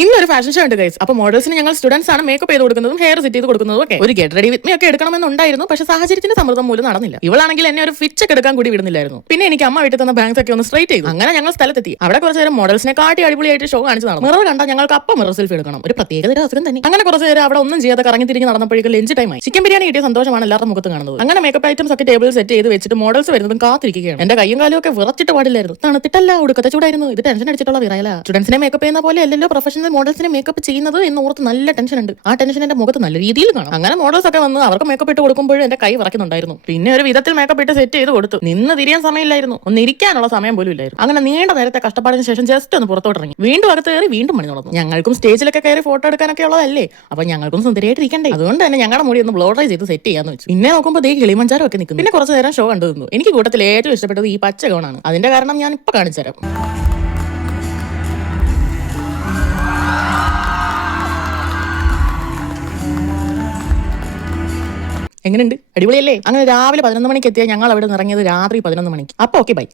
ഇന്നൊരു fashion show ഉണ്ട് guys. അപ്പൊ മോഡൽസിന് ഞങ്ങൾ സ്റ്റുഡൻസ് ആണ് മേക്കപ്പ് ചെയ്ത് കൊടുക്കുന്നതും ഹെയർ സെറ്റ് ചെയ്ത് കൊടുക്കുന്നതും ഒക്കെ. ഒരു ഗെറ്റ് റെഡി വിത്ത് മീ ഒക്കെ എടുക്കണമെന്നുണ്ടായിരുന്നു, പക്ഷെ സാഹചര്യത്തിന്റെ സമ്മർദ്ദം മൂലം നടന്നില്ല. ഇവളാണെങ്കിൽ എന്നെ ഒരു ഫിറ്റ് ഒക്കെ എടുക്കാൻ കൂടി വിടുന്നില്ലായിരുന്നു. പിന്നെ എനിക്ക് അമ്മ വീട്ടിൽ തന്ന ബാങ്ക്സ് ഒക്കെ ഒന്ന് സ്ട്രൈറ്റ് ചെയ്തു. അങ്ങനെ ഞങ്ങൾ സ്ഥലത്തെത്തി. അവിടെ കുറച്ച് നേരം മോഡൽസിനെ കാട്ടി അടിപൊളിയായിട്ട് ഷോ കാണിച്ചു നടന്നു. മിറർ കണ്ടാൽ ഞങ്ങൾക്ക് അപ്പം മിറർ സെൽഫി എടുക്കണം. ഒരു പ്രത്യേക അസുഖം തന്നെ. അങ്ങനെ കുറച്ച് നേരം അവിടെ ഒന്നും ചെയ്യാതെ കറങ്ങി തിരിഞ്ഞ് നടന്നപ്പോഴേക്കും ലഞ്ച് ടൈം ആയി. ചിക്കൻ ബിരിയാണി കിട്ടിയ സന്തോഷമാണ് എല്ലാവരുടെ മുഖത്ത് കാണുന്നത്. അങ്ങനെ മേക്കപ്പ് ഐറ്റംസ് ഒക്കെ ടേബിൾ സെറ്റ് ചെയ്ത് വെച്ചിട്ട് മോഡൽസ് വരുന്നതും കാത്തിരിക്കുകയാണ്. എന്റെ കയ്യും കാലും ഒക്കെ വിറച്ചിട്ട് പാടില്ലായിരുന്നു. തണുത്തിട്ടല്ല, ഒടുക്കത്തെ ചൂടായിരുന്നു. ഇത് ടെൻഷൻ അടിച്ചിട്ടുള്ള വിറയല. സ്റ്റുഡൻസിനെ മേക്കപ്പ് ചെയ്യുന്ന പോലെ അല്ലല്ലോ പ്രൊഫഷണൽ മോഡൽസിനെ മേക്കപ്പ് ചെയ്യുന്നത് എന്ന് ഓർത്ത് നല്ല ടെൻഷൻ ഉണ്ട്. ആ ടെൻഷൻ എന്റെ മുഖത്ത് നല്ല രീതിയിൽ കാണാം. അങ്ങനെ മോഡൽസ് ഒക്കെ വന്ന് അവർക്ക് മേക്കപ്പ് ഇട്ട് കൊടുക്കുമ്പോഴും എന്റെ കൈ വിറയ്ക്കുന്നുണ്ടായിരുന്നു. പിന്നെ ഒരു വിധത്തിൽ മേക്കപ്പ് ഇട്ട് സെറ്റ് ചെയ്ത് കൊടുത്തു. നിന്ന് തിരിയാൻ സമയമില്ലായിരുന്നു, ഒന്ന് ഇരിക്കാനുള്ള സമയം പോലും ഇല്ലായിരുന്നു. അങ്ങനെ നീണ്ട നേരത്തെ കഷ്ടപ്പാടിന് ശേഷം ജസ്റ്റ് ഒന്ന് പുറത്തോട്ട് ഇറങ്ങി. വീണ്ടും അകത്ത് കയറി വീണ്ടും പണി നടന്നു. ഞങ്ങൾക്കും സ്റ്റേജിലൊക്കെ കയറി ഫോട്ടോ എടുക്കാനൊക്കെ ഉള്ളതല്ലേ, അപ്പൊ ഞങ്ങൾക്കും സുന്ദരിയായിട്ട് ഇരിക്കണ്ടേ. അതുകൊണ്ട് തന്നെ ഞങ്ങളുടെ മുടി ഒന്ന് ബ്ലോ ഡ്രൈ ചെയ്ത് സെറ്റ് ചെയ്യാന്ന് വെച്ചു. പിന്നെ നോക്കുമ്പോൾ ദേ കിളിമഞ്ചാരം ഒക്കെ നിൽക്കുന്നു. പിന്നെ കുറച്ച് നേരം ഷോ കണ്ടു നിന്നു. എനിക്ക് കൂട്ടത്തിൽ ഏറ്റവും ഇഷ്ടപ്പെട്ടത് ഈ പച്ച ഗൗണാണ്. അതിന്റെ കാരണം ഞാൻ ഇപ്പൊ കാണിച്ചു തരാം. എങ്ങനെയുണ്ട്? അടിപൊളിയല്ലേ? അങ്ങനെ രാവിലെ 11 മണിക്ക് എത്തിയാൽ ഞങ്ങൾ അവിടെ ഇറങ്ങിയത് രാത്രി 11 മണിക്ക്. അപ്പൊ ഓക്കെ ബൈ.